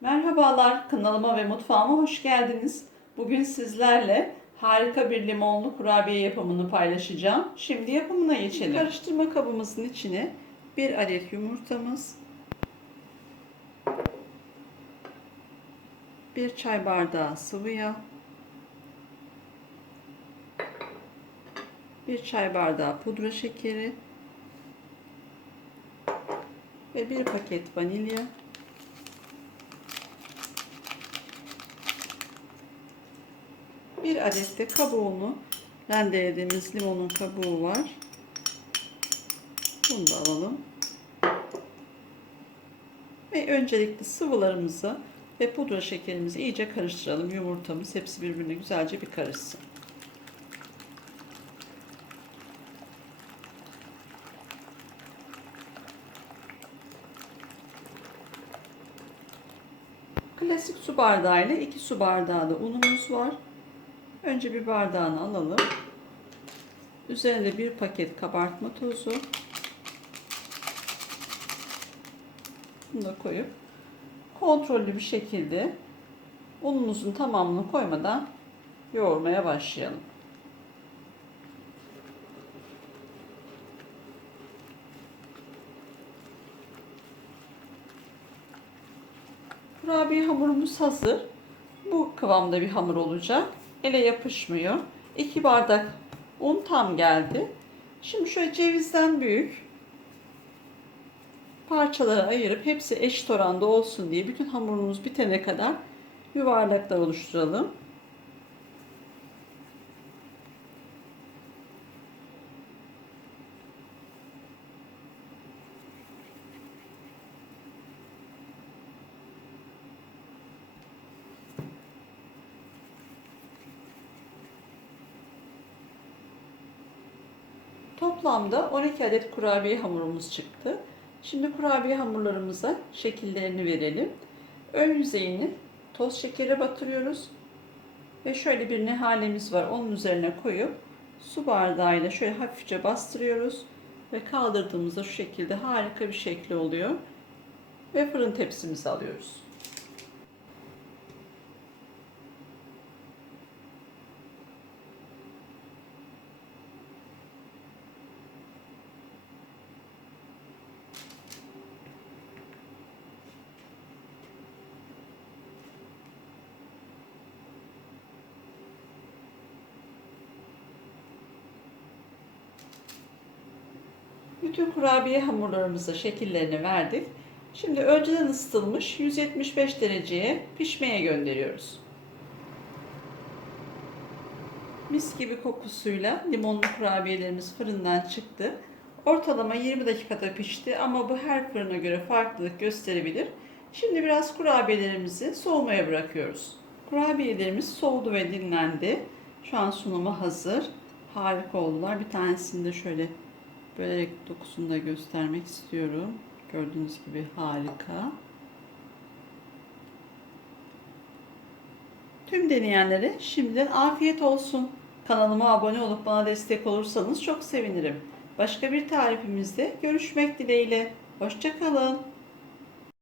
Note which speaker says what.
Speaker 1: Merhabalar, kanalıma ve mutfağıma hoş geldiniz. Bugün sizlerle harika bir limonlu kurabiye yapımını paylaşacağım. Şimdi yapımına geçelim. Karıştırma kabımızın içine bir adet yumurtamız, bir çay bardağı sıvı yağ, bir çay bardağı pudra şekeri ve bir paket vanilya. Bir adet de kabuğunu rendelediğimiz limonun kabuğu var. Bunu da alalım. Ve öncelikle sıvılarımızı ve pudra şekerimizi iyice karıştıralım. Yumurtamız hepsi birbirine güzelce bir karışsın. Klasik su bardağı ile 2 su bardağı da unumuz var. Önce bir bardağını alalım. Üzerine bir paket kabartma tozu. Bunu da koyup kontrollü bir şekilde unumuzun tamamını koymadan yoğurmaya başlayalım. Kurabiye hamurumuz hazır. Bu kıvamda bir hamur olacak. Ele yapışmıyor. 2 bardak un tam geldi. Şimdi şöyle cevizden büyük parçalara ayırıp hepsi eşit oranda olsun diye bütün hamurumuz bitene kadar yuvarlaklar oluşturalım. Toplamda 12 adet kurabiye hamurumuz çıktı. Şimdi kurabiye hamurlarımıza şekillerini verelim. Ön yüzeyini toz şekere batırıyoruz. Ve şöyle bir nehalemiz var. Onun üzerine koyup su bardağıyla şöyle hafifçe bastırıyoruz. Ve kaldırdığımızda şu şekilde harika bir şekli oluyor. Ve fırın tepsimizi alıyoruz. Bütün kurabiye hamurlarımıza şekillerini verdik. Şimdi önceden ısıtılmış 175 dereceye pişmeye gönderiyoruz. Mis gibi kokusuyla limonlu kurabiyelerimiz fırından çıktı. Ortalama 20 dakikada pişti ama bu her fırına göre farklılık gösterebilir. Şimdi biraz kurabiyelerimizi soğumaya bırakıyoruz. Kurabiyelerimiz soğudu ve dinlendi. Şu an sunuma hazır. Harika oldular. Bir tanesini de şöyle börek dokusunu da göstermek istiyorum. Gördüğünüz gibi harika. Tüm deneyenlere şimdiden afiyet olsun. Kanalıma abone olup bana destek olursanız çok sevinirim. Başka bir tarifimizde görüşmek dileğiyle. Hoşçakalın.